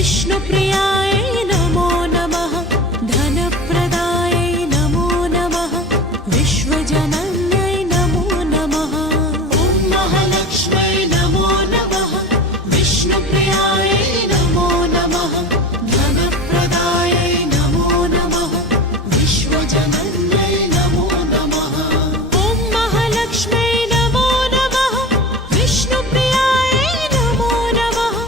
विष्णुप्रियाय नमो नमः धनप्रदाय नमो नमः विश्वजनन्यै नमो नमः ॐ महालक्ष्म्यै नमो नमः विष्णुप्रियाय नमो नमः धनप्रदाय नमो नमः विश्वजनन्यै नमो नमः ॐ महालक्ष्म्यै नमो नमः विष्णुप्रियाय नमो नमः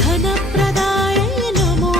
धनप्रदाय नमो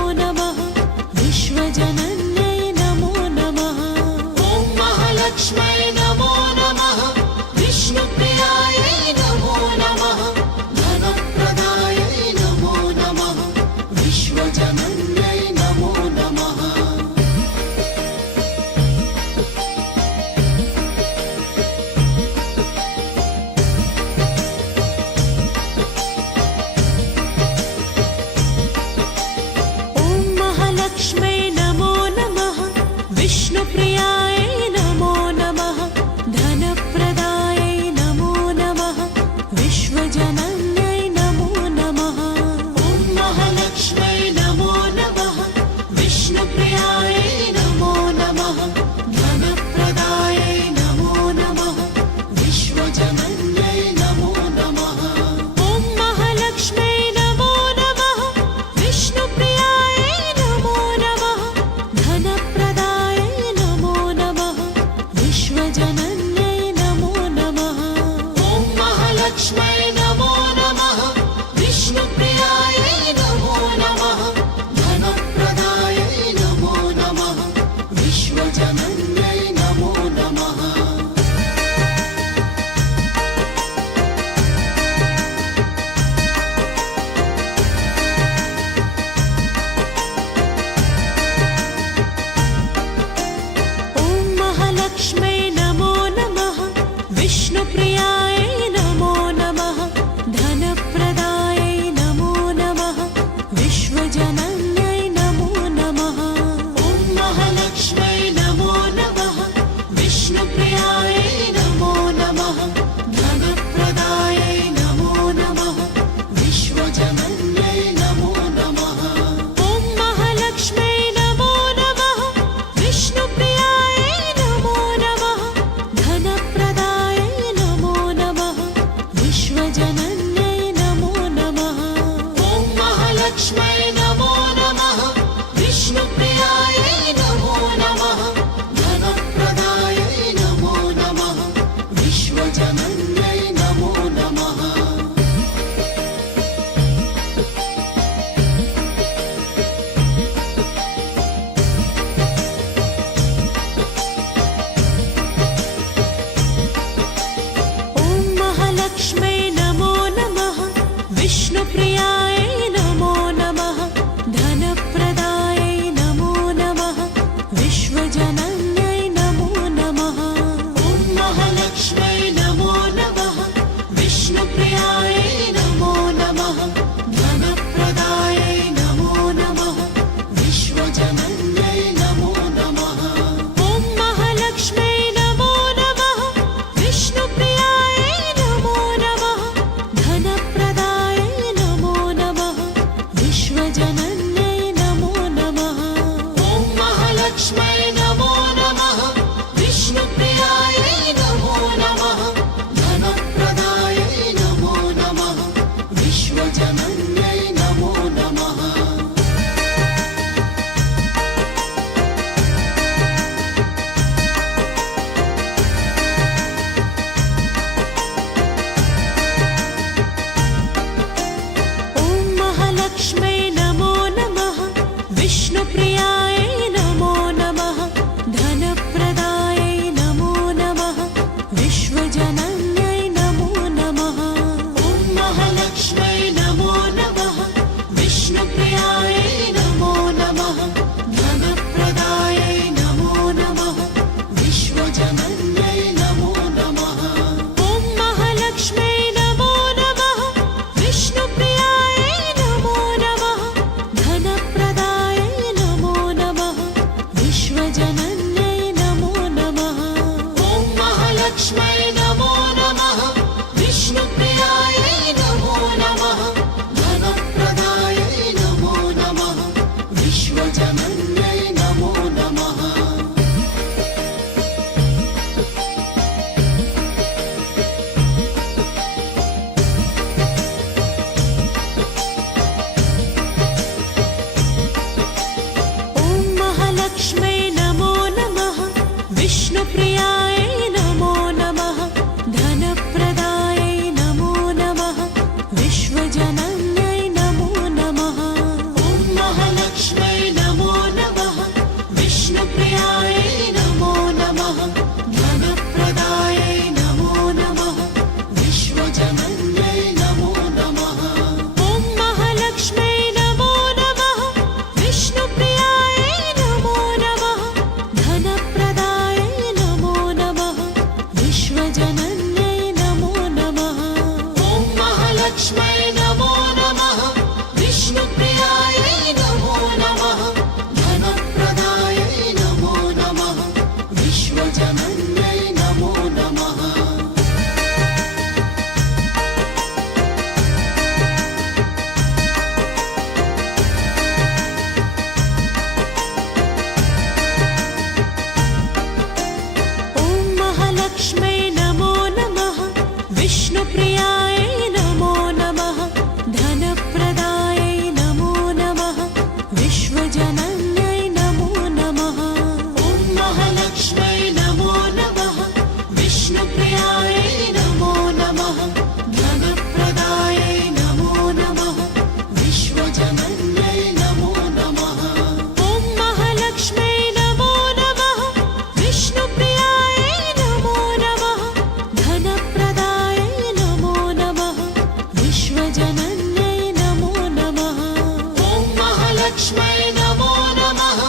महालक्ष्मै नमो नमः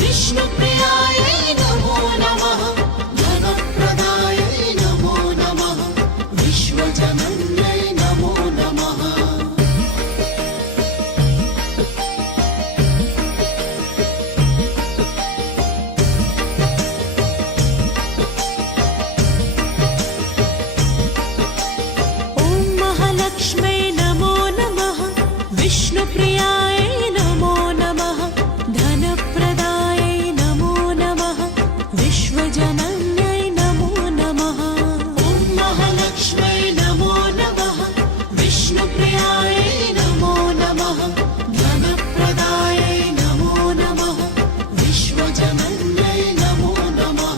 विष्णुप्रियायै नमो नमः धनप्रदायै नमो नमः विश्वजनन्यै नमो नमः विष्णुप्रियायै नमो नमः धनप्रदायै नमो नमः विश्वजनन्यै नमो नमः ॐ महालक्ष्मै नमो नमः विष्णुप्रियायै नमो नमः धनप्रदायै नमो नमः विश्वजनन्यै नमो नमः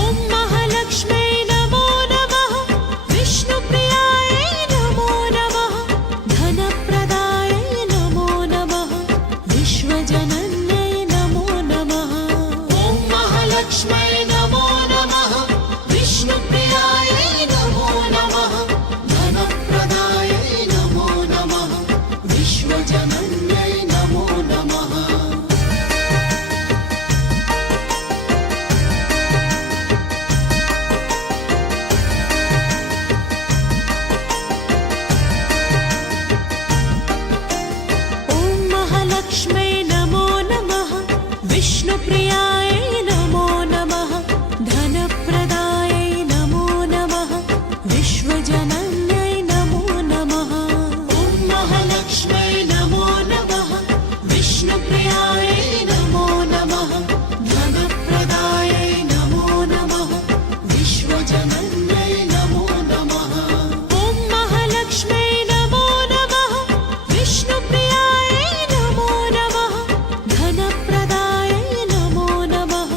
ॐ महालक्ष्मै नमो नमः विष्णुप्रियायै नमो नमः धनप्रदायै विश्वजनन्यै नमो नमः ॐ महालक्ष्मै नमो नमः विष्णुप्रियायै नमो नमः धनप्रदायै नमो नमः विश्वजनन्यै नमो नमः लक्ष्मै नमो नमः विष्णुप्रियायै नमो नमः धनप्रदायै नमो नमः विश्वजनन्यै नमो नमः ॐ महालक्ष्मै नमो नमः विष्णुप्रियायै नमो नमः धनप्रदायै नमो नमः विश्वजनन्यै नमो नमः ॐ महालक्ष्मै नमो नमः विष्णुप्रियायै नमो नमः धनप्रदायै नमो नमः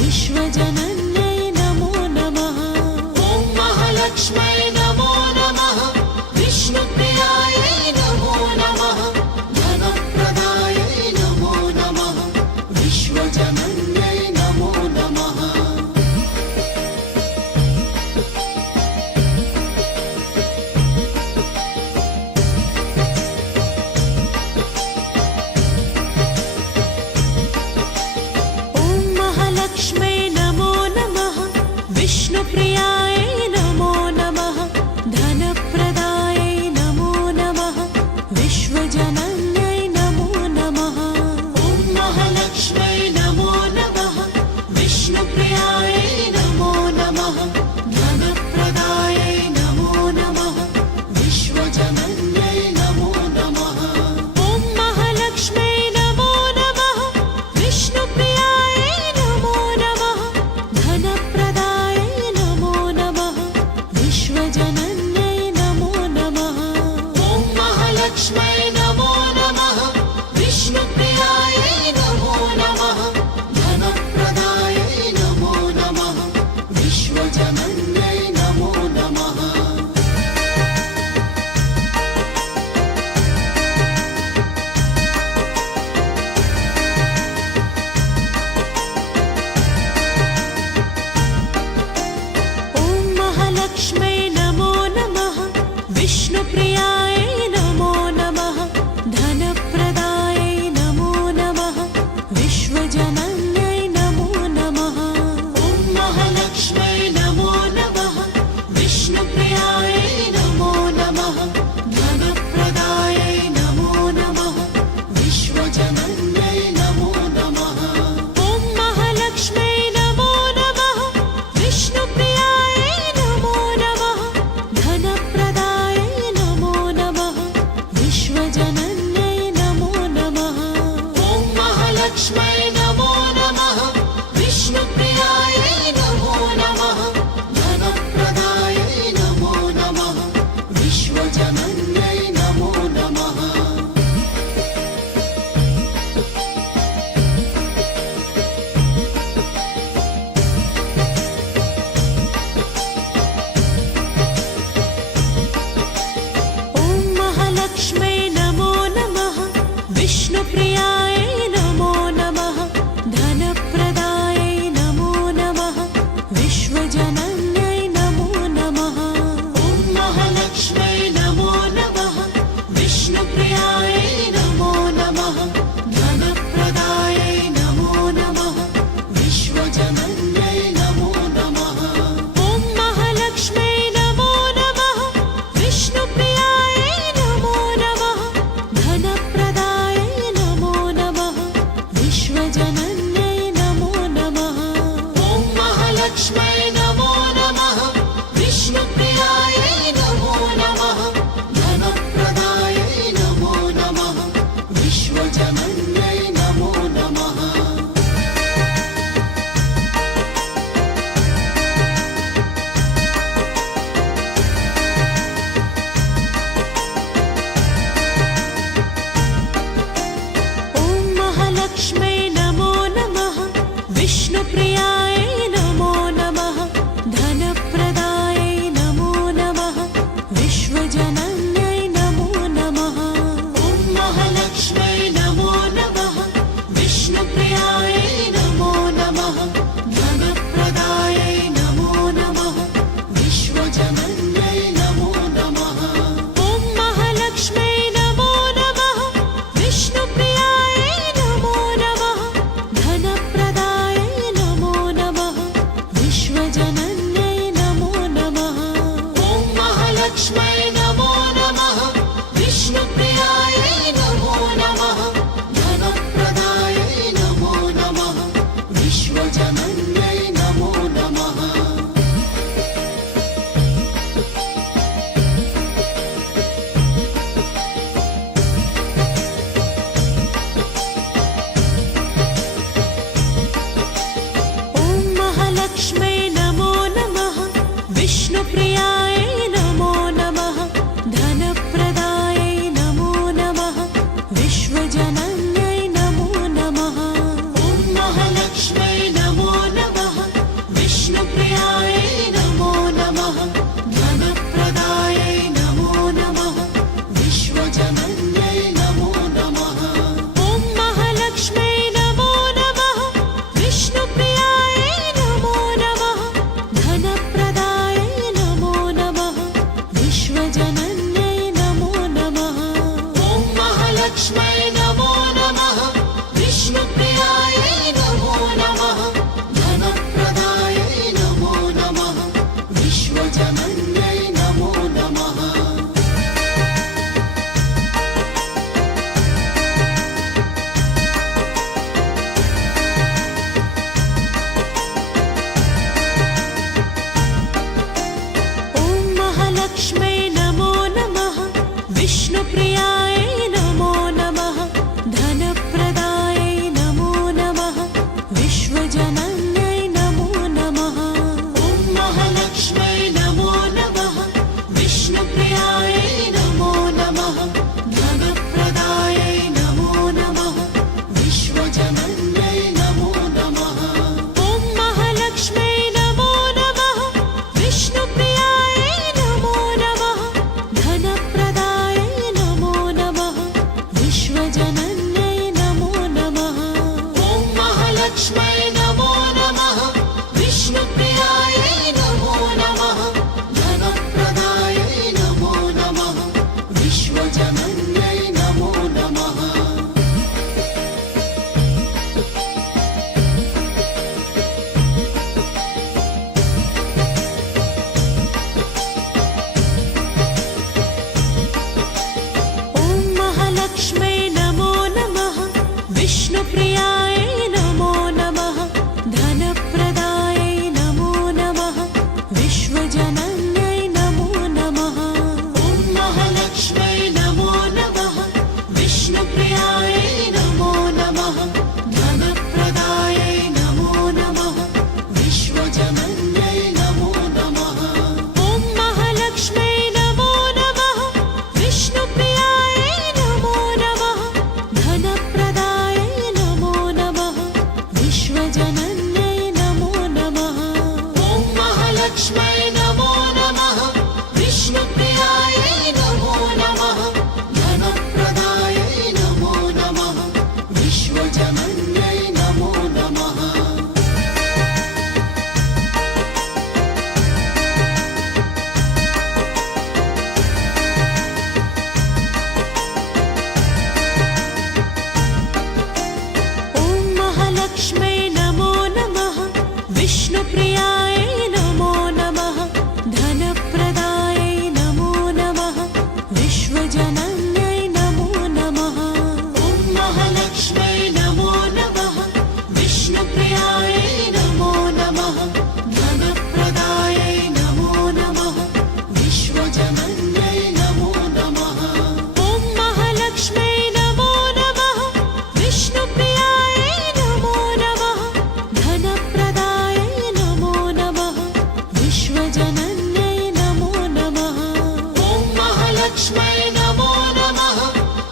विश्वजनन्यै नमो नमः ॐ महालक्ष्मै नमो नमः विष्णुप्रियायै नमो नमः धनप्रदायै नमो नमः विश्वजनन्यै नमो नमः लक्ष्मै नमो नमः विष्णुप्रियायै नमो नमः धनप्रदायै नमो नमः विश्वजनन्यै नमो नमः ॐ महालक्ष्मै नमो नमः विष्णुप्रियायै नमो नमः धनप्रदायै नमो नमः विश्वजनन्यै नमो नमः ॐ महालक्ष्मै नमो नमः विष्णुप्रियायै नमो नमः धनप्रदायै नमो नमः विश्वजनन्यै नमो नमः ॐ महालक्ष्मै नमो नमः विष्णुप्रियायै नमो नमः धनप्रदायै नमो नमः विश्वजनन्यै नमो नमः लक्ष्मै नमो नमः विष्णुप्रियायै नमो नमः धनप्रदायै नमो नमः विश्वजनन्यै नमो नमः ॐ महालक्ष्मै नमो नमः विष्णुप्रियायै नमो नमः धनप्रदायै नमो नमः विश्वजनन्यै नमो नमः ॐ महालक्ष्मै नमो नमः विष्णुप्रियायै नमो नमः धनप्रदायै नमो नमः विश्वजनन्यै नमो नमः ॐ महालक्ष्मै नमो नमः विष्णुप्रियायै नमो नमः धनप्रदायै नमो नमः विश्वजनन्यै नमो नमः लक्ष्मै नमो नमः विष्णुप्रियायै नमो नमः धनप्रदायै नमो नमः विश्वजनन्यै नमो नमः ॐ महालक्ष्मै नमो नमः विष्णुप्रियायै नमो नमः विष्णुप्रियाय नमो नमः धनप्रदाय नमो नमः विश्वजनन्यै नमो नमः ॐ महालक्ष्म्यै नमो नमः विष्णुप्रियाय नमो नमः धनप्रदाय नमो नमः विश्वजनन्यै नमो नमः ॐ महालक्ष्म्यै नमो नमः विष्णुप्रियाय नमो नमः धनप्रदाय नमो नमः विश्वजनन्यै नमो नमः ॐ महालक्ष्म्यै नमो नमः विष्णुप्रियाय नमो नमः धनप्रदाय नमो नमः विश्वजनन्यै नमो नमः ॐ महालक्ष्म्यै नमो नमः विष्णुप्रियाय नमो नमः धनप्रदाय नमो नमः विश्वजनन्यै नमो नमः ॐ महालक्ष्म्यै नमो नमः विष्णुप्रियाय नमो नमः धनप्रदाय नमो नमः विश्वजनन्यै नमो नमः ॐ महालक्ष्म्यै नमो नमः विष्णुप्रियाय नमो नमः धनप्रदाय नमो नमः विश्वजनन्यै नमो नमः ॐ महालक्ष्म्यै नमो नमः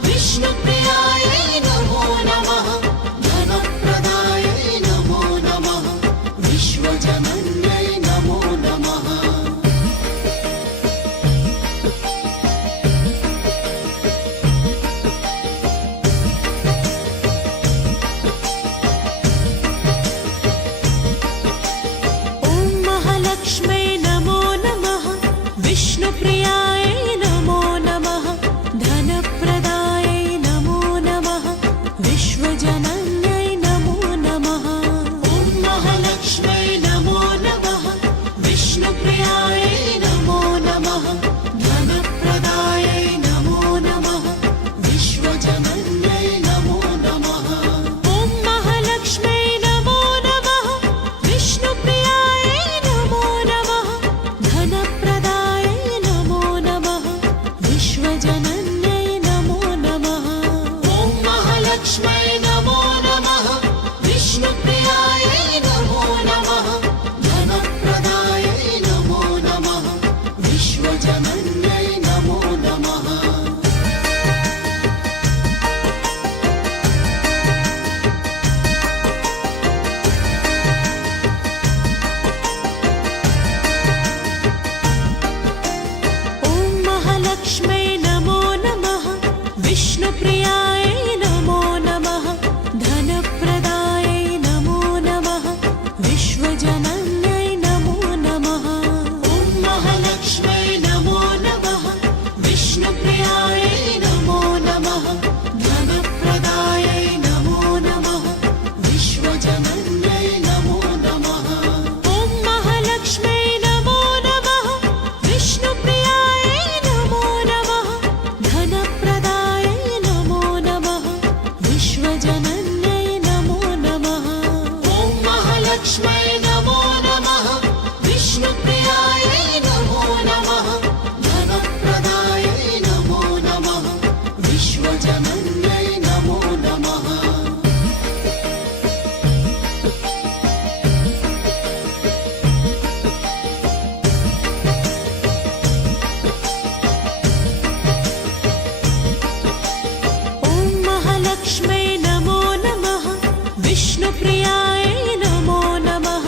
विष्णुप्रियाय नमो नमः धनप्रदाय नमो नमः विश्वजनन्यै नमो नमः ॐ महालक्ष्म्यै नमो नमः विष्णुप्रियाय नमो नमः धनप्रदाय नमो नमः विश्वजनन्यै नमो नमः ॐ महालक्ष्म्यै नमो नमः विष्णुप्रियाय नमो नमः धनप्रदाय नमो नमः विश्वजनन्यै नमो नमः ॐ महालक्ष्म्यै नमो नमः विष्णुप्रियाय नमो नमः धनप्रदाय नमो नमः विश्वजनन्यै नमो नमः ॐ महालक्ष्म्यै नमो नमः विष्णुप्रियाय नमो नमः धनप्रदाय नमो नमः विश्वजनन्यै नमो नमः ॐ महालक्ष्म्यै नमो नमः विष्णुप्रियाय नमो नमः धनप्रदाय नमो नमः विश्वजनन्यै नमो नमः ॐ महालक्ष्म्यै नमो नमः विष्णुप्रियाय नमो नमः धनप्रदाय नमो नमः विश्वजनन्यै नमो नमः ॐ महालक्ष्म्यै नमो नमः विष्णुप्रियाय नमो नमः धनप्रदाय नमो नमः विश्वजनन्यै नमो नमः ॐ महालक्ष्म्यै नमो नमः विष्णुप्रियाय नमो नमः धनप्रदाय नमो नमः विश्वजनन्यै नमो नमः ॐ महालक्ष्म्यै नमो नमः विष्णुप्रियाय नमो नमः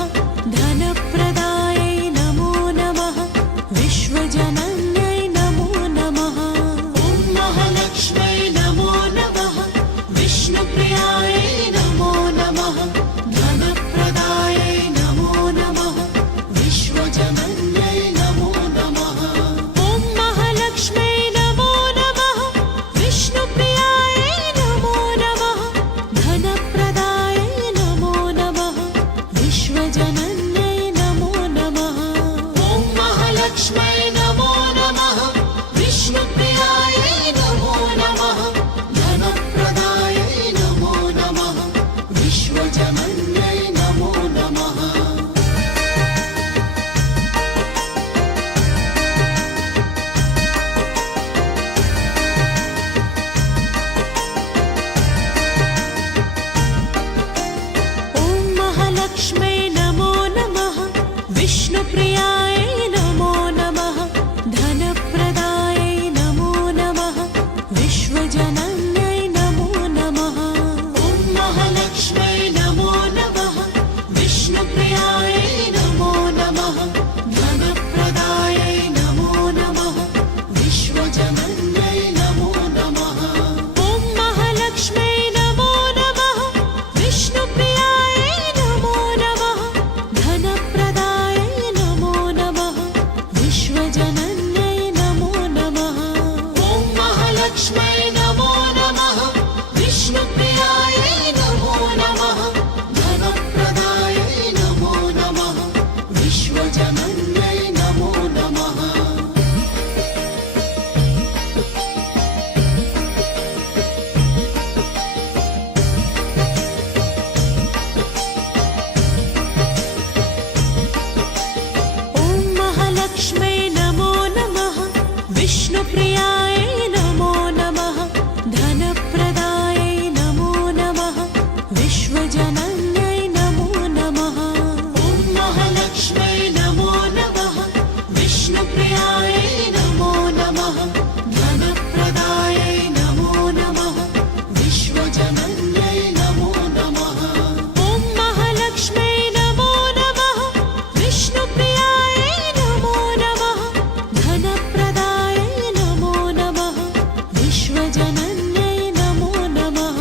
विश्वजनन्यै नमो नमः। ॐ महालक्ष्म्यै नमो नमः। विष्णुप्रियायै नमो नमः। धनप्रदायै नमो नमः। विश्वजनन्यै नमो नमः। ॐ महालक्ष्म्यै नमो नमः। विष्णुप्रियायै नमो नमः। धनप्रदायै नमो नमः। विश्वजनन्यै नमो नमः।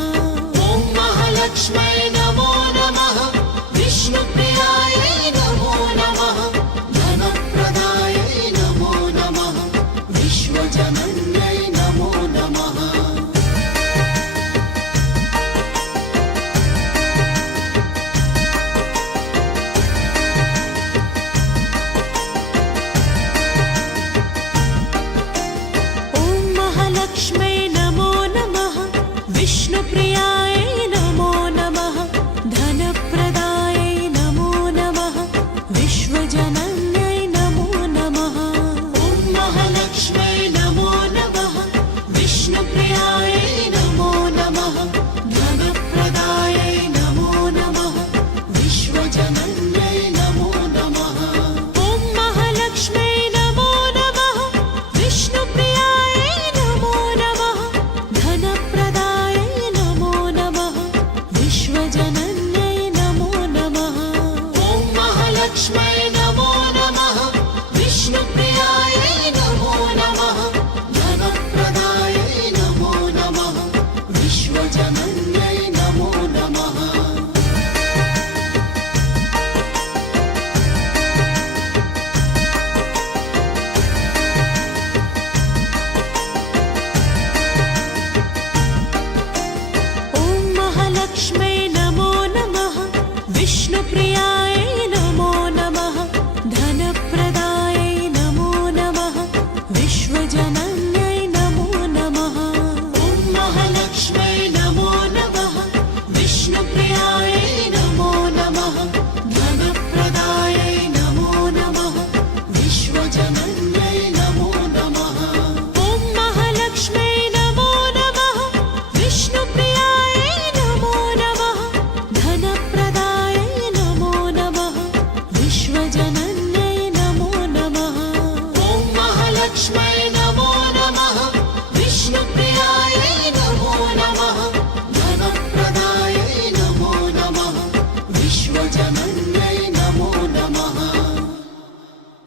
ॐ महालक्ष्म्यै नमो नमः। विष्णुप्रियायै नमो नमः। धनप्रदायै नमो नमः। विश्वजनन्यै नमो नमः। ॐ महालक्ष्म्यै नमो नमः। विष्णुप्रियायै नमो नमः। धनप्रदायै नमो नमः। विश्वजनन्यै नमो नमः। ॐ महालक्ष्म्यै नमो नमः। विष्णुप्रियायै नमो नमः। धनप्रदायै नमो नमः। विश्वजनन्यै नमो नमः। ॐ महालक्ष्म्यै नमो नमः। विष्णुप्रियायै नमो नमः। धनप्रदायै नमो नमः। विश्वजनन्यै नमो नमः। ॐ महालक्ष्म्यै नमो नमः। विष्णुप्रियायै नमो नमः। धनप्रदायै नमो नमः। विश्वजनन्यै नमो नमः। ॐ महालक्ष्म्यै नमो नमः। विष्णुप्रियायै नमो नमः। धनप्रदायै नमो नमः। विश्वजनन्यै नमो नमः। ॐ महालक्ष्म्यै नमो नमः। विष्णुप्रियायै नमो नमः। धनप्रदायै नमो नमः। विश्वजनन्यै नमो नमः। ॐ महालक्ष्म्यै नमो नमः। विष्णुप्रियायै नमो नमः। धनप्रदायै नमो नमः। विश्वजनन्यै नमो नमः। ॐ महालक्ष्म्यै